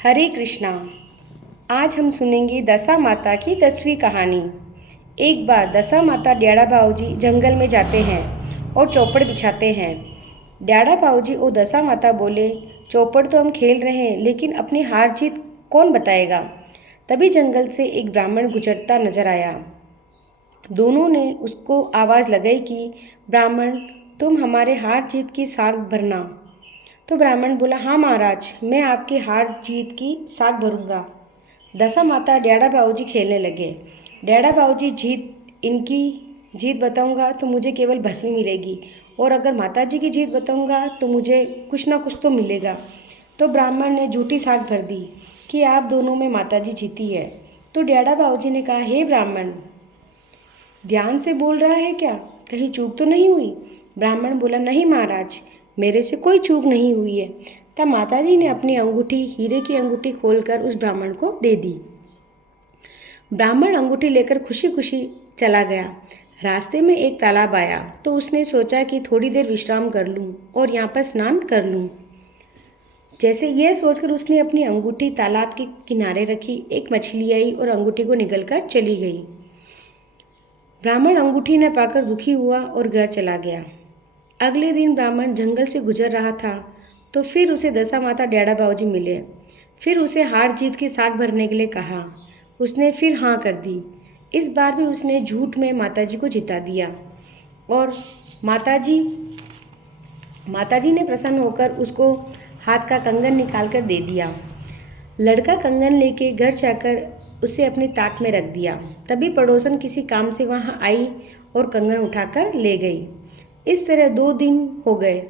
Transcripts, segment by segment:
हरे कृष्णा। आज हम सुनेंगे दशा माता की 10वीं कहानी। एक बार दशा माता ड्याड़ा बाबूजी जंगल में जाते हैं और चौपड़ बिछाते हैं। ड्याड़ा बाबूजी और दशा माता बोले, चौपड़ तो हम खेल रहे हैं, लेकिन अपनी हार जीत कौन बताएगा। तभी जंगल से एक ब्राह्मण गुजरता नजर आया। दोनों ने उसको आवाज़ लगाई कि ब्राह्मण, तुम हमारे हार जीत की साख भरना। तो ब्राह्मण बोला, हाँ महाराज, मैं आपकी हार जीत की साख भरूंगा। दशा माता ड्याड़ा बाबूजी खेलने लगे। ड्याड़ा बाबूजी, इनकी जीत बताऊंगा तो मुझे केवल भस्मी मिलेगी, और अगर माता जी की जीत बताऊंगा तो मुझे कुछ ना कुछ तो मिलेगा। तो ब्राह्मण ने झूठी साख भर दी कि आप दोनों में माता जी जीती है। तो ड्याड़ा बाबूजी ने कहा, हे ब्राह्मण, ध्यान से बोल रहा है क्या, कहीं चूक तो नहीं हुई। ब्राह्मण बोला, नहीं महाराज, मेरे से कोई चूक नहीं हुई है। तब माताजी ने अपनी अंगूठी, हीरे की अंगूठी खोलकर उस ब्राह्मण को दे दी। ब्राह्मण अंगूठी लेकर खुशी खुशी चला गया। रास्ते में एक तालाब आया तो उसने सोचा कि थोड़ी देर विश्राम कर लूं और यहाँ पर स्नान कर लूं। जैसे यह सोचकर उसने अपनी अंगूठी तालाब के किनारे रखी, एक मछली आई और अंगूठी को निगलकर चली गई। ब्राह्मण अंगूठी न पाकर दुखी हुआ और घर चला गया। अगले दिन ब्राह्मण जंगल से गुजर रहा था तो फिर उसे दशा माता ड्याड़ा बाबूजी मिले। फिर उसे हार जीत की साख भरने के लिए कहा। उसने फिर हाँ कर दी। इस बार भी उसने झूठ में माताजी को जिता दिया और माताजी ने प्रसन्न होकर उसको हाथ का कंगन निकाल कर दे दिया। लड़का कंगन लेके घर जाकर उसे अपनी ताक में रख दिया। तभी पड़ोसन किसी काम से वहाँ आई और कंगन उठाकर ले गई। इस तरह 2 दिन हो गए।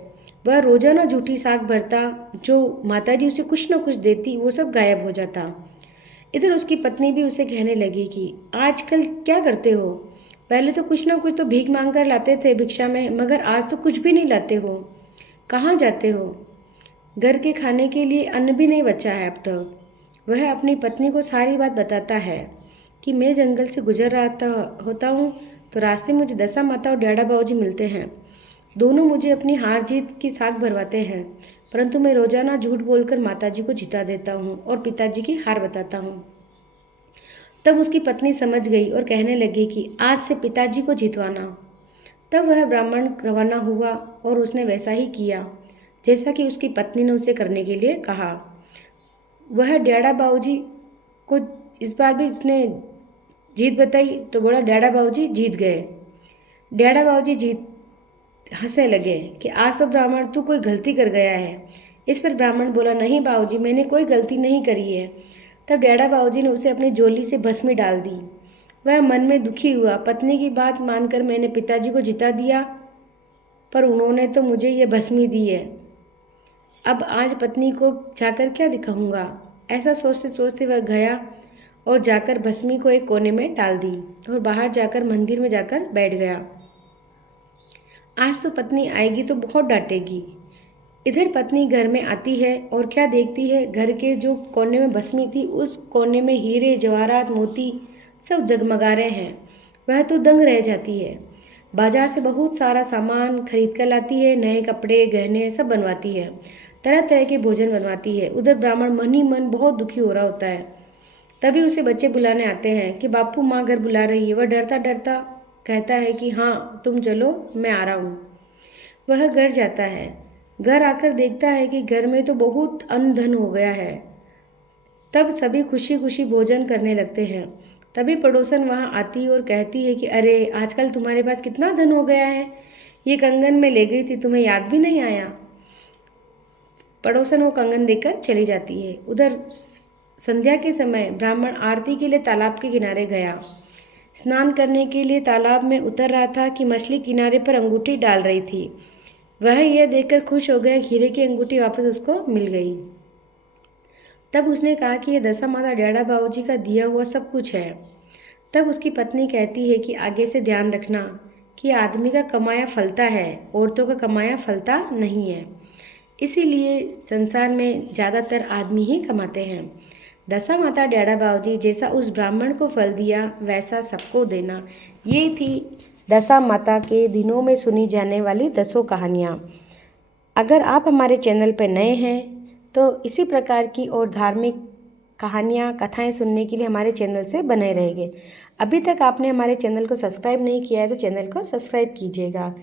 वह रोजाना झूठी साख भरता, जो माताजी उसे कुछ न कुछ देती वो सब गायब हो जाता। इधर उसकी पत्नी भी उसे कहने लगी कि आजकल क्या करते हो, पहले तो कुछ ना कुछ तो भीख मांग कर लाते थे भिक्षा में, मगर आज तो कुछ भी नहीं लाते हो। कहाँ जाते हो, घर के खाने के लिए अन्न भी नहीं बचा है अब तो। वह अपनी पत्नी को सारी बात बताता है कि मैं जंगल से गुजर रहा होता हूँ तो रास्ते में मुझे दशा माता और ड्याड़ा बाबूजी मिलते हैं। दोनों मुझे अपनी हार जीत की साख भरवाते हैं, परंतु मैं रोजाना झूठ बोलकर माताजी को जिता देता हूँ और पिताजी की हार बताता हूँ। तब उसकी पत्नी समझ गई और कहने लगी कि आज से पिताजी को जितवाना। तब वह ब्राह्मण रवाना हुआ और उसने वैसा ही किया जैसा कि उसकी पत्नी ने उसे करने के लिए कहा। वह ड्याड़ा बाबूजी को इस बार भी उसने जीत बताई तो बोला, ड्याड़ा बाबूजी जीत गए। ड्याड़ा बाबूजी हंसने लगे कि आज तो ब्राह्मण तू कोई गलती कर गया है। इस पर ब्राह्मण बोला, नहीं बाबूजी, मैंने कोई गलती नहीं करी है। तब ड्याड़ा बाबूजी ने उसे अपनी झोली से भस्मी डाल दी। वह मन में दुखी हुआ, पत्नी की बात मानकर मैंने पिताजी को जिता दिया, पर उन्होंने तो मुझे ये भस्मी दी है। अब आज पत्नी को जाकर क्या दिखाऊंगा। ऐसा सोचते सोचते वह गया और जाकर भस्मी को एक कोने में डाल दी और बाहर जाकर मंदिर में जाकर बैठ गया। आज तो पत्नी आएगी तो बहुत डांटेगी। इधर पत्नी घर में आती है और क्या देखती है, घर के जो कोने में भस्मी थी उस कोने में हीरे जवाहरात मोती सब जगमगा रहे हैं। वह तो दंग रह जाती है। बाजार से बहुत सारा सामान खरीद कर लाती है, नए कपड़े गहने सब बनवाती है, तरह तरह के भोजन बनवाती है। उधर ब्राह्मण मन ही मन बहुत दुखी हो रहा होता है। तभी उसे बच्चे बुलाने आते हैं कि बापू माँ घर बुला रही है। वह डरता डरता कहता है कि हाँ तुम चलो, मैं आ रहा हूँ। वह घर जाता है। घर आकर देखता है कि घर में तो बहुत अन्न धन हो गया है। तब सभी खुशी खुशी भोजन करने लगते हैं। तभी पड़ोसन वहाँ आती और कहती है कि अरे आजकल तुम्हारे पास कितना धन हो गया है, ये कंगन में ले गई थी, तुम्हें याद भी नहीं आया। पड़ोसन वो कंगन देकर चली जाती है। उधर संध्या के समय ब्राह्मण आरती के लिए तालाब के किनारे गया। स्नान करने के लिए तालाब में उतर रहा था कि मछली किनारे पर अंगूठी डाल रही थी। वह यह देखकर खुश हो गया, हीरे की अंगूठी वापस उसको मिल गई। तब उसने कहा कि यह दशा माता ड्याड़ा बाबूजी का दिया हुआ सब कुछ है। तब उसकी पत्नी कहती है कि आगे से ध्यान रखना कि आदमी का कमाया फलता है, औरतों का कमाया फलता नहीं है। इसीलिए संसार में ज़्यादातर आदमी ही कमाते हैं। दशा माता ड्याड़ा बाबूजी जैसा उस ब्राह्मण को फल दिया वैसा सबको देना। ये थी दशा माता के दिनों में सुनी जाने वाली 10 कहानियाँ। अगर आप हमारे चैनल पर नए हैं तो इसी प्रकार की और धार्मिक कहानियाँ कथाएँ सुनने के लिए हमारे चैनल से बने रहेंगे। अभी तक आपने हमारे चैनल को सब्सक्राइब नहीं किया है तो चैनल को सब्सक्राइब कीजिएगा।